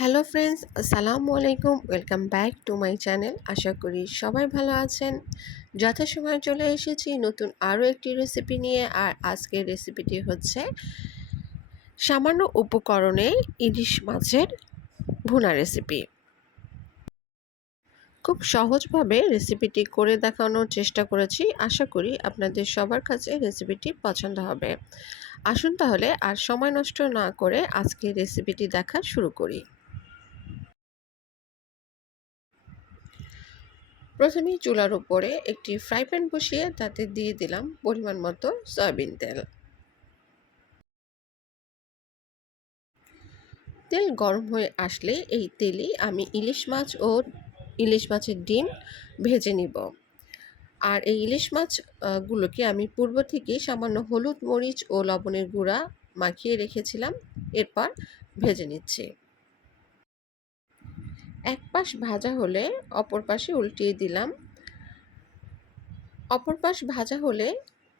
Hello friends, আসসালামু আলাইকুম। Welcome back to my channel. আশা করি সবাই ভালো আছেন। যথাসময়ে চলে এসেছি নতুন আরও একটি রেসিপি নিয়ে। আর আজকের রেসিপিটি হচ্ছে সামান্য উপকরণে ইলিশ মাছের ভুনা রেসিপি। খুব সহজভাবে রেসিপিটি করে দেখানোর চেষ্টা করেছি। আশা করি আপনাদের সবার কাছে রেসিপিটি পছন্দ হবে। আসুন তাহলে আর সময় নষ্ট না করে আজকে রেসিপিটি দেখা শুরু করি। প্রথমেই চুলার উপরে একটি ফ্রাই প্যান বসিয়ে তাতে দিয়ে দিলাম পরিমাণ মতো সয়াবিন তেল। তেল গরম হয়ে আসলে এই তেলেই আমি ইলিশ মাছ ও ইলিশ মাছের ডিম ভেজে নিব। আর এই ইলিশ মাছগুলোকে আমি পূর্ব থেকে সামান্য হলুদ মরিচ ও লবণের গুঁড়া মাখিয়ে রেখেছিলাম। এরপর ভেজে নিচ্ছি। এক পাশ ভাজা হলে অপর পাশে উল্টিয়ে দিলাম। অপর পাশ ভাজা হলে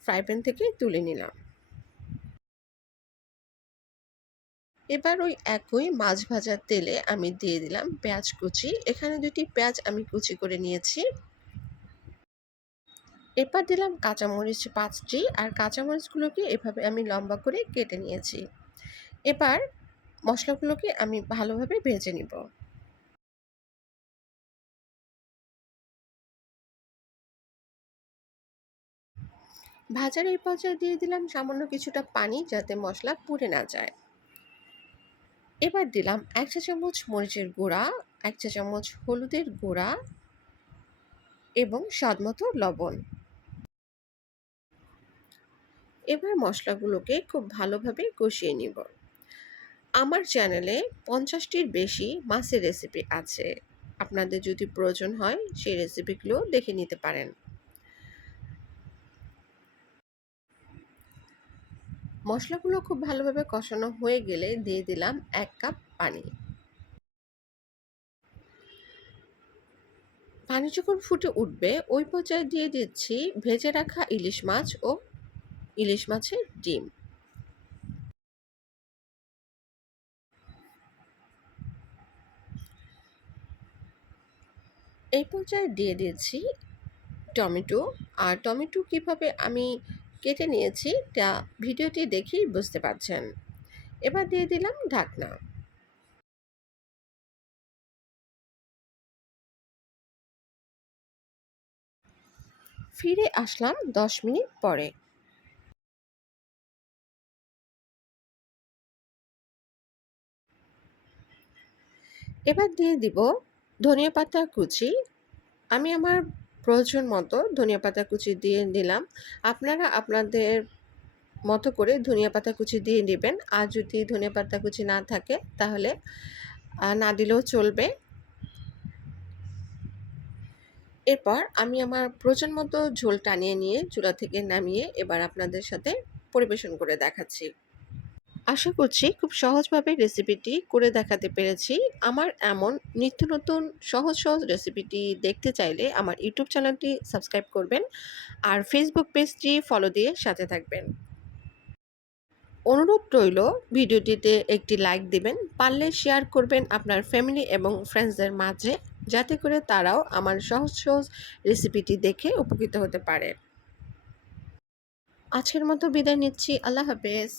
ফ্রাই প্যান থেকে তুলে নিলাম। এবার ওই একই মাছ ভাজার তেলে আমি দিয়ে দিলাম পেঁয়াজ কুচি। এখানে দুটি পেঁয়াজ আমি কুচি করে নিয়েছি। এবার দিলাম কাঁচামরিচ পাঁচটি আর কাঁচামরিচগুলোকে এভাবে আমি লম্বা করে কেটে নিয়েছি। এবার মশলাগুলোকে আমি ভালোভাবে ভেজে নিব। ভাজার এই পর্যায়ে দিয়ে দিলাম সামান্য কিছুটা পানি যাতে মশলা পুড়ে না যায়। এবার দিলাম এক চা চামচ মরিচের গুঁড়া, এক চা চামচ হলুদের গুঁড়া এবং স্বাদমতো লবণ। এবার মশলাগুলোকে খুব ভালোভাবে কষিয়ে নিব। আমার চ্যানেলে পঞ্চাশটির বেশি মাছের রেসিপি আছে। আপনাদের যদি প্রয়োজন হয় সেই রেসিপিগুলো দেখে নিতে পারেন। মশলাগুলো খুব ভালোভাবে কষানো হয়ে গেলে দিয়ে দিলাম এক কাপ পানি। পানি যখন ফুটে উঠবে, ওই পর্যায়ে দিয়ে দিচ্ছি ভেজে রাখা ইলিশ মাছ ও ইলিশ মাছের ডিম। এই পর্যায়ে দিয়ে দিয়েছি টমেটো। আর টমেটো কীভাবে আমি কেটে নিয়েছি। তা ভিডিওটি দেখেই বুঝতে পারছেন। এবার দিয়ে দিলাম ঢাকনা। ফিরে আসলাম দশ মিনিট পরে। এবার দিয়ে দিব ধনিয়া পাতা কুচি। আমি আমার প্রয়োজন মতো ধনিয়া পাতা কুচি দিয়ে দিলাম আপনারা আপনাদের মতো করে ধনিয়া পাতা কুচি দিয়ে নেবেন। আর যদি ধনিয়া পাতা কুচি না থাকে, তাহলে না দিলেও চলবে। এরপর আমি আমার প্রয়োজন মতো ঝোল টানিয়ে নিয়ে চুলা থেকে নামিয়ে এবার আপনাদের সাথে পরিবেশন করে দেখাচ্ছি। আশা করছি খুব সহজভাবে রেসিপিটি করে দেখাতে পেরেছি। আমার এমন নিত্য নতুন সহজ সহজ রেসিপিটি দেখতে চাইলে আমার ইউটিউব চ্যানেলটি সাবস্ক্রাইব করবেন আর ফেসবুক পেজটি ফলো দিয়ে সাথে থাকবেন। অনুরোধ রইল, ভিডিওটিতে একটি লাইক দিবেন, পারলে শেয়ার করবেন আপনার ফ্যামিলি এবং ফ্রেন্ডসদের মাঝে, যাতে করে তারাও আমার সহজ সহজ রেসিপিটি দেখে উপকৃত হতে পারে। আজকের মতো বিদায় নিচ্ছি, আল্লাহ হাফেজ।